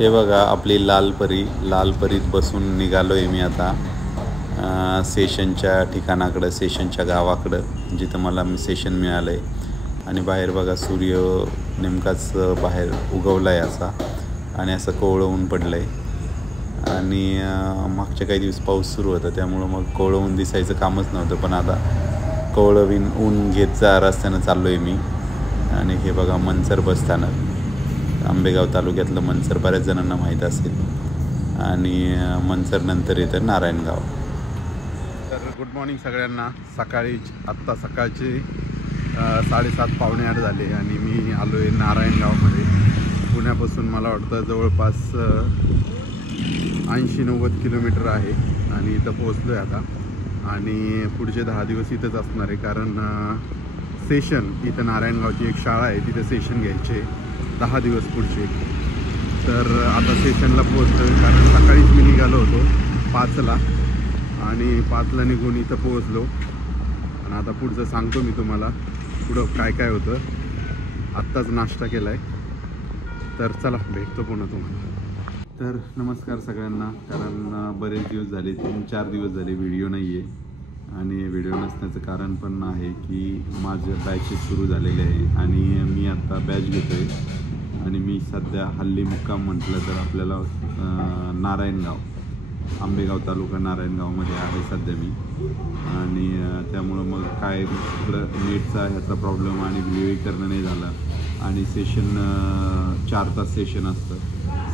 हे बघा आपली लाल परीत बसून निघालो आहे मी आता सेशनच्या ठिकाणाकडं, सेशनच्या गावाकडं, जिथं मला सेशन मिळालं आहे. आणि बाहेर बघा सूर्य नेमकाच बाहेर उगवला आहे असा, आणि असं कोवळं ऊन पडलं आहे. आणि मागच्या काही दिवस पाऊस सुरू होता, त्यामुळं मग कोवळं ऊन दिसायचं कामच नव्हतं. पण आता कोवळं ऊन घेत जा रस्त्यानं चाललो आहे मी. आणि हे बघा मनसर बसस्थानक, आंबेगाव तालुक्यातलं मनसर बऱ्याच जणांना माहीत असेल. आणि मनसर नंतर येतं नारायणगाव. तर गुड मॉर्निंग सगळ्यांना. आत्ता सकाळचे 7:30 पावणे 8 झाले आणि मी आलो आहे नारायणगावमध्ये. पुण्यापासून मला वाटतं जवळपास 80-90 किलोमीटर आहे आणि इथं पोहोचलो आहे आता. आणि पुढचे 10 दिवस इथंच असणार आहे, कारण सेशन इथं नारायणगावची एक शाळा आहे, तिथं सेशन घ्यायचे 10 दिवस पुढचे. तर आता सेशनला पोहोचलो आहे, कारण सकाळीच मी निघालो होतो 5ला आणि 5ला निघून इथं पोहोचलो. आणि आता पुढचं सांगतो मी तुम्हाला पुढं काय काय होतं. आत्ताच नाश्ता केला आहे, तर चला भेटतो पुन्हा तुम्हाला. तर नमस्कार सगळ्यांना. कारण बरेच दिवस झाले, 3-4 दिवस झाले व्हिडिओ नाही आहे. आणि व्हिडिओ नसण्याचं कारण पण आहे की माझे बॅचेस सुरू झालेले आहे आणि मी आत्ता बॅच घेतो आहे. आणि मी सध्या हल्ली मुक्काम म्हटलं तर आपल्याला नारायणगाव, आंबेगाव तालुका नारायणगावमध्ये आहे सध्या मी. आणि त्यामुळं मग काय इकडं नेटचा ह्याचा प्रॉब्लेम आणि व्हिडिओही करणं नाही झाला. आणि सेशन 4 तास सेशन असतं.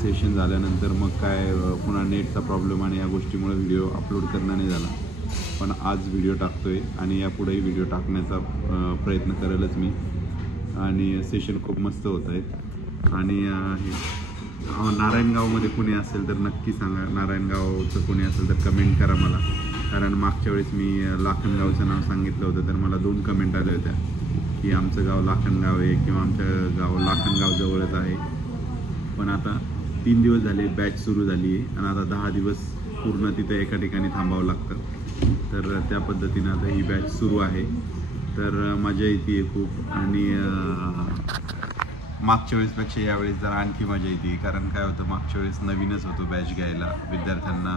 सेशन झाल्यानंतर मग काय पुन्हा नेटचा प्रॉब्लेम आणि या गोष्टीमुळे व्हिडिओ अपलोड करणं नाही झाला. पण आज व्हिडिओ टाकतो आहे आणि यापुढेही व्हिडिओ टाकण्याचा प्रयत्न करेलच मी. आणि सेशन खूप मस्त होत आहेत. आणि नारायणगावमध्ये कोणी असेल तर नक्की सांगा, नारायणगावचं कोणी असेल तर कमेंट करा मला. कारण मागच्या वेळेस मी लाखनगावचं नाव सांगितलं होतं, तर मला 2 कमेंट आल्या होत्या की आमचं गाव लाखनगाव आहे किंवा आमचं गाव लाखनगाव जवळच आहे. पण आता 3 दिवस झाले बॅच सुरू झाली आहे आणि आता 10 दिवस पूर्ण तिथे एका ठिकाणी थांबावं लागतं. तर त्या पद्धतीनं आता ही बॅच सुरू आहे. तर मजा येते खूप. आणि मागच्या वेळेसपेक्षा यावेळेस जरा आणखी मजा येते, कारण काय होतं मागच्या वेळेस नवीनच होतो बॅच घ्यायला, विद्यार्थ्यांना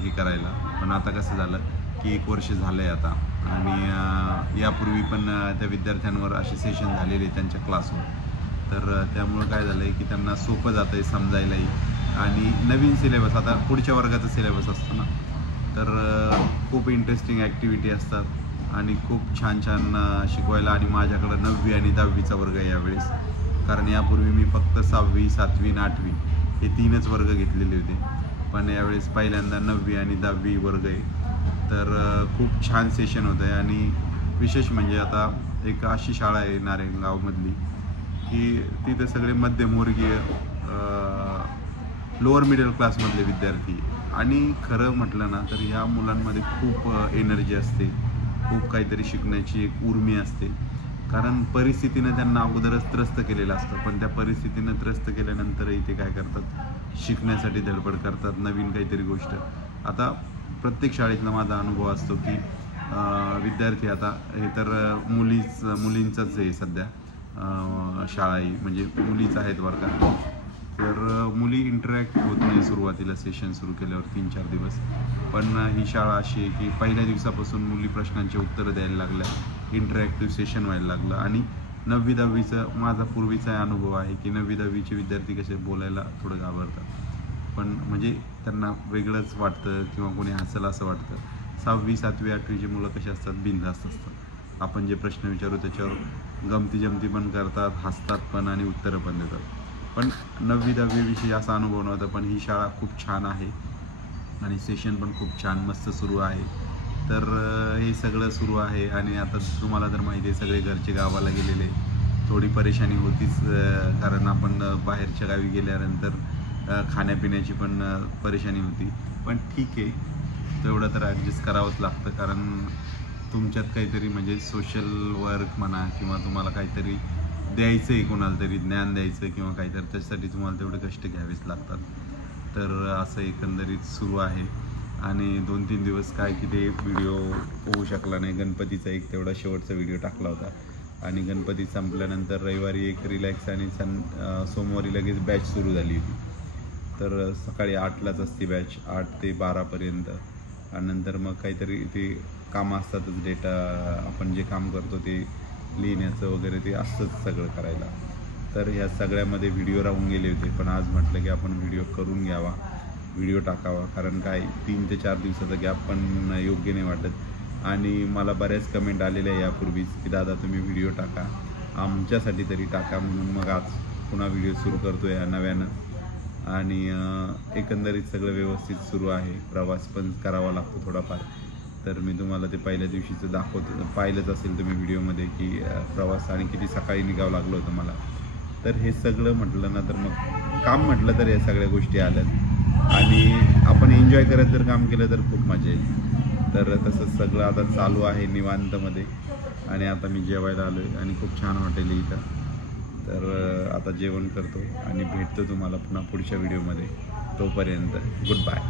हे करायला. पण आता कसं झालं की 1 वर्ष झालं आहे आता. आणि यापूर्वी पण त्या विद्यार्थ्यांवर असे सेशन झालेले त्यांच्या क्लासवर. तर त्यामुळं काय झालं आहे की त्यांना सोपं जातं आहे समजायलाही. आणि नवीन सिलेबस, आता पुढच्या वर्गाचा सिलेबस असतो ना, तर खूप इंटरेस्टिंग ॲक्टिव्हिटी असतात आणि खूप छान छान शिकवायला. आणि माझ्याकडं 9वी आणि 10वीचा वर्ग आहे यावेळेस, कारण यापूर्वी मी फक्त 6वी, 7वी आणि 8वी हे 3च वर्ग घेतलेले होते. पण यावेळेस पहिल्यांदा 9वी आणि 10वी वर्ग आहे. तर खूप छान सेशन होतं आहे. आणि विशेष म्हणजे आता एक अशी शाळा आहे नारायणगावमधली की तिथे सगळे मध्यमवर्गीय, लोअर मिडल क्लासमधले विद्यार्थी. आणि खरं म्हटलं ना तर ह्या मुलांमध्ये खूप एनर्जी असते, खूप काहीतरी शिकण्याची एक उर्मी असते. कारण परिस्थितीनं त्यांना अगोदरच त्रस्त केलेलं असतं, पण त्या परिस्थितीनं त्रस्त केल्यानंतरही ते काय करतात, शिकण्यासाठी धडपड करतात, नवीन काहीतरी गोष्ट. आता प्रत्येक शाळेतला माझा अनुभव असतो की विद्यार्थी, आता हे तर मुलींचंच आहे सध्या शाळा ही, म्हणजे मुलीच आहेत वर्गात. तर मुली इंटरॅक्ट होत नाही सुरुवातीला सेशन सुरू केल्यावर 3-4 दिवस. पण ही शाळा अशी आहे की पहिल्या दिवसापासून मुली प्रश्नांचे उत्तरं द्यायला लागल्या, इंटरॅक्टिव्ह सेशन व्हायला लागलं. आणि 9वी-10वीचा माझा पूर्वीचा अनुभव आहे की 9वी-10वीचे विद्यार्थी कसे बोलायला थोडं घाबरतात, पण म्हणजे त्यांना वेगळंच वाटतं किंवा कोणी हसेल असं वाटतं. 6वी, 7वी, 8वीची मुलं कशी असतात, बिनधास्त असतात. आपण जे प्रश्न विचारू त्याच्यावर गमती पण करतात, हसतात पण आणि उत्तरं पण देतात. पण 9वी-10वीविषयी असा अनुभव नव्हता. पण ही शाळा खूप छान आहे आणि सेशन पण खूप छान मस्त सुरू आहे. तर हे सगळं सुरू आहे. आणि आता तुम्हाला तर माहिती आहे सगळे घरचे गावाला गेलेले, थोडी परेशानी होतीच, कारण आपण बाहेरच्या गावी गेल्यानंतर खाण्यापिण्याची पण परेशानी होती. पण ठीक आहे, तेवढं तर ॲडजस्ट करावंच लागतं, कारण तुमच्यात काहीतरी म्हणजे सोशल वर्क म्हणा किंवा तुम्हाला काहीतरी द्यायचं आहे, कोणाला तरी ज्ञान द्यायचं किंवा काहीतरी, त्याच्यासाठी तुम्हाला तेवढे कष्ट घ्यावेच लागतात. तर असं एकंदरीत सुरू आहे. आणि 2-3 दिवस काय की ते व्हिडिओ होऊ शकला नाही. गणपतीचा एक तेवढा शेवटचा व्हिडिओ टाकला होता आणि गणपती संपल्यानंतर रविवारी एक रिलॅक्स आणि सोमवारी लगेच बॅच सुरू झाली होती. तर सकाळी 8लाच असते बॅच, 8 ते 12पर्यंत. आणि नंतर मग काहीतरी ते कामं असतातच, डेटा आपण जे काम करतो ते लिहिण्याचं वगैरे ते असतंच सगळं करायला. तर ह्या सगळ्यामध्ये व्हिडिओ राहून गेले होते, पण आज म्हटलं की आपण व्हिडिओ करून घ्यावा, व्हिडिओ टाकावा. कारण काय 3 ते 4 दिवसाचा गॅप पण योग्य नाही वाटत. आणि मला बऱ्याच कमेंट आलेल्या आहे यापूर्वीच की दादा तुम्ही व्हिडिओ टाका, आमच्यासाठी तरी टाका. म्हणून मग आज पुन्हा व्हिडिओ सुरू करतो आहे नव्यानं. आणि एकंदरीत सगळं व्यवस्थित सुरू आहे. प्रवास पण करावा लागतो थोडाफार. तर मी तुम्हाला ते पहिल्या दिवशीचं दाखवतो, पाहिलंच असेल तुम्ही व्हिडिओमध्ये की प्रवास आणि किती सकाळी निघावं लागलं होतं मला. तर हे सगळं म्हटलं ना तर मग काम म्हटलं तर या सगळ्या गोष्टी आल्यात. आणि आपण एन्जॉय करत जर काम केलं तर खूप मजा येईल. तर तसंच सगळं आता चालू आहे निवांतमध्ये. आणि आता मी जेवायला आलो आहे आणि खूप छान हॉटेल आहे इथं. तर आता जेवण करतो आणि भेटतो तुम्हाला पुन्हा पुढच्या व्हिडिओमध्ये. तोपर्यंत गुड बाय.